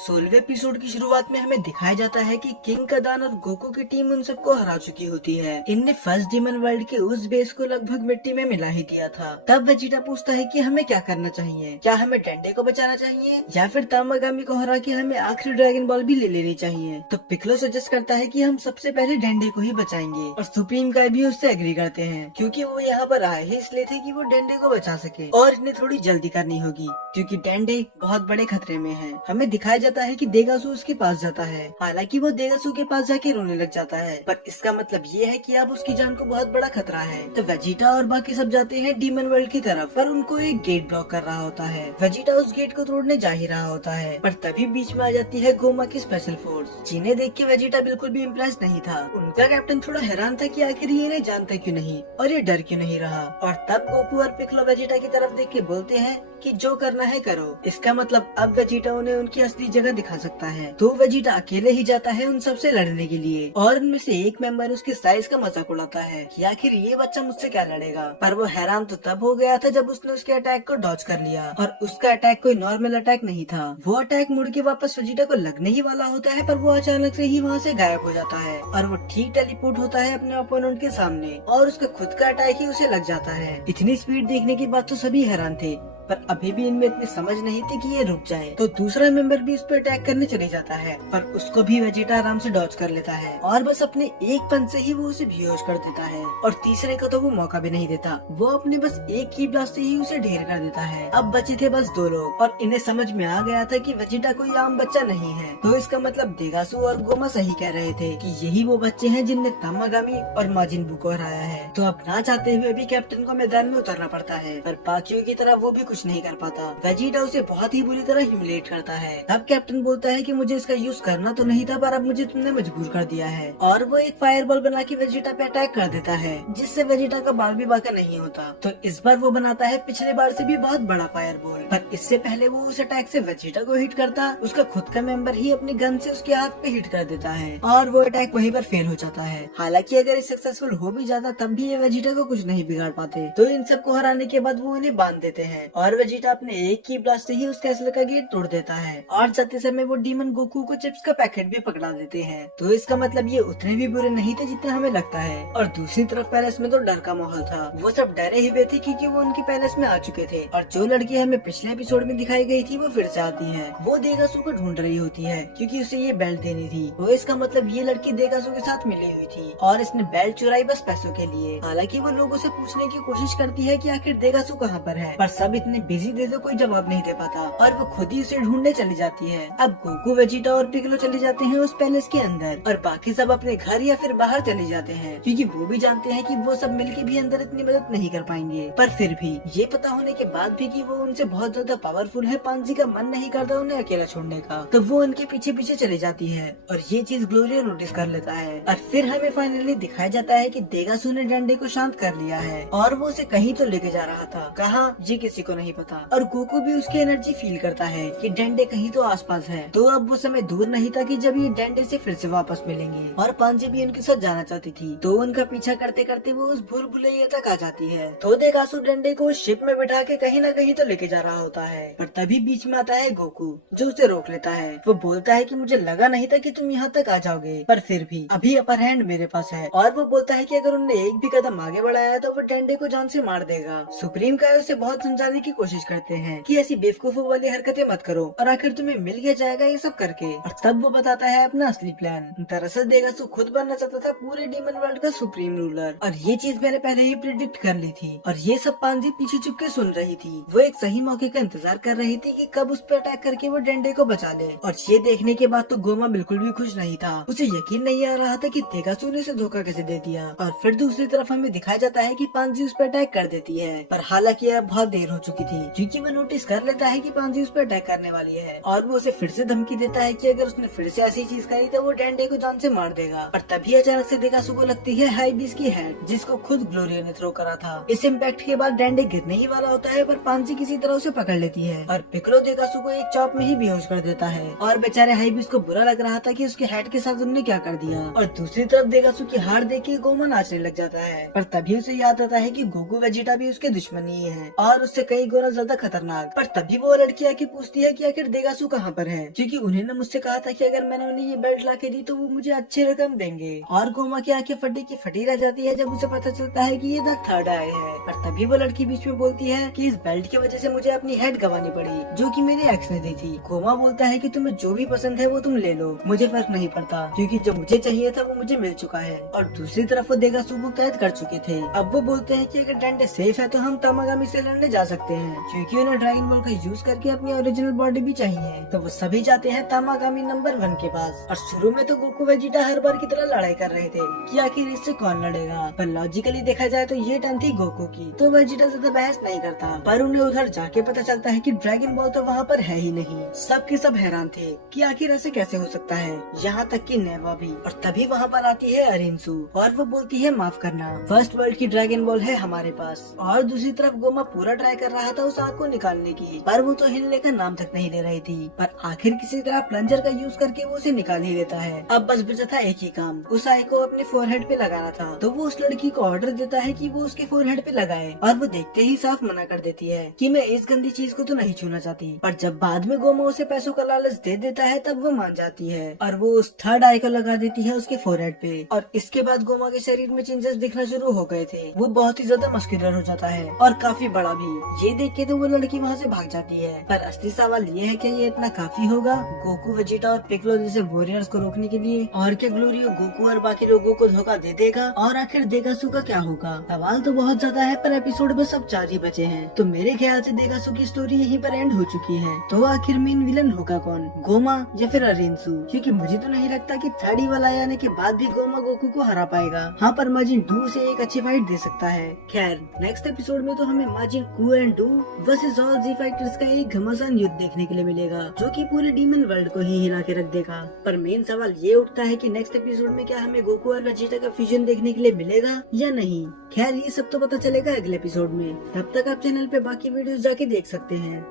16वें episode की शुरुआत में हमें दिखाया जाता है कि किंग कदान और गोकू की टीम उन सबको हरा चुकी होती है। इनने फर्स्ट डीमन वर्ल्ड के उस बेस को लगभग मिट्टी में मिला ही दिया था। तब वेजिटा पूछता है कि हमें क्या करना चाहिए, क्या हमें डेंडे को बचाना चाहिए या फिर तामागामी को हरा के हमें आखिरी ड्रैगन बॉल भी ले लेनी चाहिए। तो पिक्लो सजेस्ट करता है कि हम सबसे पहले डेंडे को ही बचाएंगे और सुप्रीम काय भी उससे एग्री करते हैं, क्योंकि वो यहाँ पर आए ही इसलिए थे कि वो डेंडे को बचा सके और इन्हें थोड़ी जल्दी करनी होगी क्योंकि डेंडे बहुत बड़े खतरे में है। हमें दिखाया जाता है कि देगासू उसके पास जाता है, हालांकि वो देगासू के पास जाके रोने लग जाता है, पर इसका मतलब ये है कि अब उसकी जान को बहुत बड़ा खतरा है। तो वेजिटा और बाकी सब जाते हैं डीमन वर्ल्ड की तरफ, पर उनको एक गेट ब्लॉक कर रहा होता है। वेजिटा उस गेट को तोड़ने जा ही रहा होता है, पर तभी बीच में आ जाती है गोमा की स्पेशल फोर्स, जिन्हें देख के वेजिटा बिल्कुल भी इम्प्रेस नहीं था। उनका कैप्टन थोड़ा हैरान था कि आखिर ये इन्हें जानता क्यों नहीं और ये डर क्यों नहीं रहा। और तब गोकू और पिक्लो वेजिटा की तरफ देख के बोलते हैं कि जो करना है करो। इसका मतलब अब वेजिटा उन्हें उनकी असली जगह दिखा सकता है। तो वेजिटा अकेले ही जाता है उन सबसे लड़ने के लिए और उनमें से एक मेंबर उसके साइज का मजाक उड़ाता है कि आखिर ये बच्चा मुझसे क्या लड़ेगा। पर वो हैरान तो तब हो गया था जब उसने उसके अटैक को डॉज कर लिया और उसका अटैक कोई नॉर्मल अटैक नहीं था। वो अटैक मुड़ के वापस वेजिटा को लगने ही वाला होता है, पर वो अचानक से ही वहाँ से गायब हो जाता है और वो ठीक टेलीपोर्ट होता है अपने ओपोनेंट के सामने और उसका खुद का अटैक ही उसे लग जाता है। इतनी स्पीड देखने के बाद तो सभी हैरान थे, पर अभी भी इनमें इतनी समझ नहीं थी कि ये रुक जाए। तो दूसरा मेंबर भी उस पर अटैक करने चले जाता है, पर उसको भी वेजिटा आराम से डॉज कर लेता है और बस अपने एक पंच से ही वो उसे बेहोश कर देता है। और तीसरे को तो वो मौका भी नहीं देता, वो अपने बस एक ही ब्लास्ट से ही उसे ढेर कर देता है। अब बचे थे बस दो लोग और इन्हें समझ में आ गया था कि वेजिटा कोई आम बच्चा नहीं है। तो इसका मतलब देगासू और गोमा सही कह रहे थे कि यही वो बच्चे हैं जिनने तामागामी और माजिन बू को हराया है। तो अब ना चाहते हुए भी कैप्टन को मैदान में उतरना पड़ता है, पर बाकियों की तरह वो भी कुछ नहीं कर पाता। वेजिटा उसे बहुत ही बुरी तरह ह्यूमिलेट करता है। तब कैप्टन बोलता है कि मुझे इसका यूज करना तो नहीं था, पर अब मुझे तुमने मजबूर कर दिया है। और वो एक फायर बॉल बना के वेजिटा पे अटैक कर देता है, जिससे वेजिटा का बाल भी बाका नहीं होता। तो इस बार वो बनाता है पिछले बार से भी बहुत बड़ा फायर बॉल, पर इससे पहले वो उस अटैक से वेजिटा को हिट करता, उसका खुद का मेंबर ही अपनी गन से उसके हाथ पे हिट कर देता है और वो अटैक वहीं पर फेल हो जाता है। हालांकि अगर ये सक्सेसफुल हो भी जाता तब भी ये वेजिटा को कुछ नहीं बिगाड़ पाते। तो इन सबको हराने के बाद वो इन्हें बांध देते हैं और वेजिटा अपने एक ही ब्लास्ट से ही उस कैसल का गेट तोड़ देता है और जाते समय वो डीमन गोकू को चिप्स का पैकेट भी पकड़ा देते हैं। तो इसका मतलब ये उतने भी बुरे नहीं थे जितना हमें लगता है। और दूसरी तरफ पैलेस में तो डर का माहौल था, वो सब डरे ही हुए थे क्योंकि वो उनकी पैलेस में आ चुके थे और जो लड़की हमें पिछले एपिसोड में दिखाई गई थी वो फिर से आती है। वो देगासू को ढूंढ रही होती है क्योंकि उसे ये बेल्ट देनी थी। वो इसका मतलब ये लड़की देगासू के साथ मिली हुई थी और इसने बेल्ट चुराई बस पैसों के लिए। हालांकि वो लोगों से पूछने की कोशिश करती है कि आखिर देगासू कहाँ पर है, पर सब इतने बिजी थे तो कोई जवाब नहीं दे पाता और वो खुद ही उसे ढूंढने चली जाती है। अब गोकू वेजिटा और पिक्लो चले जाते हैं उस पैलेस के अंदर और बाकी सब अपने घर या फिर बाहर चले जाते हैं, क्योंकि वो भी जानते हैं कि वो सब मिलके भी अंदर इतनी मदद नहीं कर पाएंगे। पर फिर भी ये पता होने के बाद भी कि वो उनसे बहुत ज्यादा पावरफुल है, पांजी का मन नहीं करता उन्हें अकेला छोड़ने का, तो वो उनके पीछे पीछे चली जाती है और ये चीज ग्लोरिया नोटिस कर लेता है। और फिर हमें फाइनली दिखाया जाता है कि देगासू ने डंडे को शांत कर लिया है और वो उसे कहीं तो लेके जा रहा था, कहाँ ये किसी को नहीं पता। और गोकू भी उसकी एनर्जी फील करता है कि डंडे कहीं तो आसपास है। तो अब वो समय दूर नहीं था कि जब ये डंडे से फिर से वापस मिलेंगे और पांजी भी उनके साथ जाना चाहती थी। तो उनका पीछा करते करते वो उस भूल भुलैया तक आ जाती है। तो देगासू डंडे को शिप में बिठा के कहीं ना कहीं तो लेके जा रहा होता है, पर तभी बीच में आता है गोकू जो उसे रोक लेता है। वो बोलता है कि मुझे लगा नहीं था कि तुम यहाँ तक आ जाओगे, पर फिर भी अभी अपर हैंड मेरे पास है। और वो बोलता है कि अगर उन्होंने एक भी कदम आगे बढ़ाया तो वो डंडे को जान से मार देगा। सुप्रीम काय उसे बहुत समझाने की कोशिश करते हैं कि ऐसी बेवकूफों वाली हरकतें मत करो और आखिर तुम्हें मिल गया जाएगा ये सब करके। और तब वो बताता है अपना असली प्लान। दरअसल देगासू खुद बनना चाहता था पूरे डीमन वर्ल्ड का सुप्रीम रूलर, और ये चीज मैंने पहले ही प्रिडिक्ट कर ली थी और ये सब पांजी पीछे चुप के सुन रही थी। वो एक सही मौके का इंतजार कर रही थी कि कब उस पर अटैक करके वो डंडे को बचा ले। और ये देखने के बाद तो गोमा बिल्कुल भी खुश नहीं था, उसे यकीन नहीं आ रहा था कि देगासू ने उसे धोखा कैसे दे दिया। और फिर दूसरी तरफ हमें दिखाया जाता है कि पांजी उस पर अटैक कर देती है, पर हालांकि अब बहुत देर हो चुकी थी क्योंकि वो नोटिस कर लेता है कि पांजी उस पर अटैक करने वाली है और वो उसे फिर से धमकी देता है कि अगर उसने फिर से ऐसी चीज करी तो वो डंडे को जान से मार देगा। और तभी अचानक से देगासू को लगती है हाइबिस की हेड, जिसको खुद ग्लोरिया ने थ्रो करा था। इस इम्पैक्ट के बाद डंडे गिरने ही वाला होता है, पर पांजी किसी तरह उसे पकड़ लेती है और पिक्लो देगासू को एक चॉप में ही बेहोश कर देता है। और बेचारे हाइबिस को बुरा लग रहा था कि उसके हेड के साथ उन्होंने क्या कर दिया। और दूसरी तरफ देगासू की हार देख के गोमा नाचने लग जाता है, पर तभी उसे याद आता है कि गोकू वेजिटा भी उसके दुश्मन ही है और उससे कई एक गोरा ज्यादा खतरनाक। पर तभी वो लड़की आके पूछती है कि आखिर देगासू कहाँ पर है, क्योंकि उन्हें ना मुझसे कहा था कि अगर मैंने उन्हें ये बेल्ट ला के दी तो वो मुझे अच्छी रकम देंगे। और गोमा की आंखें फटी की फटी रह जाती है जब उसे पता चलता है कि ये द थर्ड आई है। और तभी वो लड़की बीच में बोलती है कि इस बेल्ट की वजह से मुझे अपनी हेड गंवानी पड़ी, जो कि मेरे एक्स ने दी थी। गोमा बोलता है कि तुम्हें जो भी पसंद है वो तुम ले लो, मुझे फर्क नहीं पड़ता, क्योंकि जो मुझे चाहिए था वो मुझे मिल चुका है। और दूसरी तरफ वो देगासू को कैद कर चुके थे। अब वो बोलते हैं कि अगर डंडे सेफ है तो हम तामागामी से लड़ने जा सकते हैं, क्योंकि उन्हें ड्रैगन बॉल का यूज करके अपनी ओरिजिनल बॉडी भी चाहिए। तो वो सभी जाते हैं तामागामी नंबर 1 के पास। और शुरू में तो गोकू वेजिटा हर बार की तरह लड़ाई कर रहे थे कि आखिर इससे कौन लड़ेगा, पर लॉजिकली देखा जाए तो ये टर्न थी गोकू की, तो वेजिटा ज्यादा बहस नहीं करता। पर उन्हें उधर जाके पता चलता है कि ड्रैगन बॉल तो वहाँ पर है ही नहीं। सब के सब हैरान थे कि आखिर ऐसे कैसे हो सकता है, यहाँ तक कि नेवा भी। और तभी वहाँ पर आती है अरिंसू और वो बोलती है माफ करना, फर्स्ट वर्ल्ड की ड्रैगन बॉल है हमारे पास। और दूसरी तरफ गोमा पूरा ट्राई कर रहा था उस आग को निकालने की, पर वो तो हिलने का नाम तक नहीं ले रही थी। पर आखिर किसी तरह प्लंजर का यूज करके वो उसे निकाल ही लेता है। अब बस बचा था एक ही काम, उस आई को अपने फोरहेड पे लगाना था। तो वो उस लड़की को ऑर्डर देता है कि वो उसके फोरहेड पे लगाए, और वो देखते ही साफ मना कर देती है कि मैं इस गंदी चीज को तो नहीं छूना चाहती। पर जब बाद में गोमा उसे पैसों का लालच दे देता है तब वो मान जाती है, और वो उस थर्ड आई को लगा देती है उसके फोरहेड पे। और इसके बाद गोमा के शरीर में चेंजेस दिखना शुरू हो गए थे। वो बहुत ही ज्यादा मस्कुलर हो जाता है और काफी बड़ा भी। ये देख के तो वो लड़की वहाँ से भाग जाती है। पर असली सवाल ये है कि ये इतना काफी होगा गोकू, वेजिटा और पिक्लो जैसे वॉरियर्स को रोकने के लिए? और क्या ग्लोरियो गोकू और बाकी लोगों को धोखा दे देगा? और आखिर देगासू का क्या होगा? सवाल तो बहुत ज्यादा है, पर एपिसोड में सब 4 ही बचे हैं। तो मेरे ख्याल से देगासू की स्टोरी यहीं पर एंड हो चुकी है। तो आखिर मेन विलन होगा कौन, गोमा या फिर अरिंसू? क्योंकि मुझे तो नहीं लगता कि थर्ड वाला आने के बाद भी गोमा गोकू को हरा पाएगा। हाँ, पर माजिन डू से एक अच्छी फाइट दे सकता है। खैर, नेक्स्ट एपिसोड में तो हमें Majin Kuu and Duu versus all G fighters का एक घमासान युद्ध देखने के लिए मिलेगा, जो कि पूरे डीमन वर्ल्ड को ही हिला के रख देगा। पर मेन सवाल ये उठता है कि नेक्स्ट एपिसोड में क्या हमें गोकू और वेजिटा का फ्यूजन देखने के लिए मिलेगा या नहीं। खैर, ये सब तो पता चलेगा अगले एपिसोड में। तब तक आप चैनल पे बाकी वीडियोस जाके देख सकते हैं।